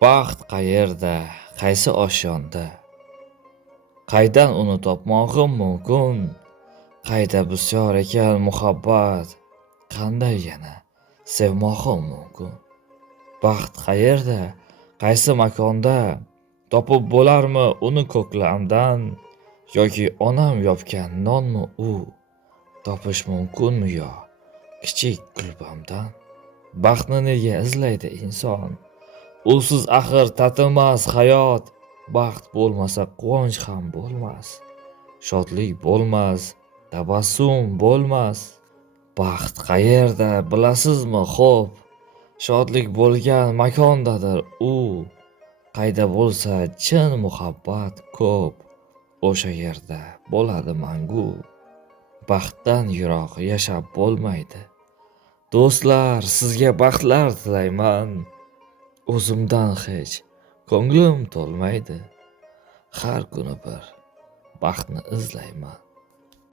Baxt qayerda, qaysi oshyonda? Qaydan uni topmog'im mumkin? Qayda bisyor ekan muhabbat? Qanday yana sevmog'im mumkin? Baxt qayerda, qaysi makonda? Topib bo'larmi uni ko'klamdan? Yoki onam yopgan nonmi u? Topish mumkinmi yo kichik kulbamdan? Baxtni nega izlaydi inson? Usiz axir tatimas hayot. Baxt bo'lmasa quvonch ham bo'lmas. Shodlik bo'lmas, tabassum bo'lmas. Baxt qayerda bilasizmi xo'p? Shodlik bo'lgan makondadir u. Qayda bo'lsa chin muhabbat ko'p. O'sha yerda bo'ladi mangu. Baxtdan yiroq yashab bo'lmaydi. Do'stlar, sizga baxtlar tilayman. O'zimdan hech ko'nglim to'lmaydi. Har kuni bir baxtni izlayman.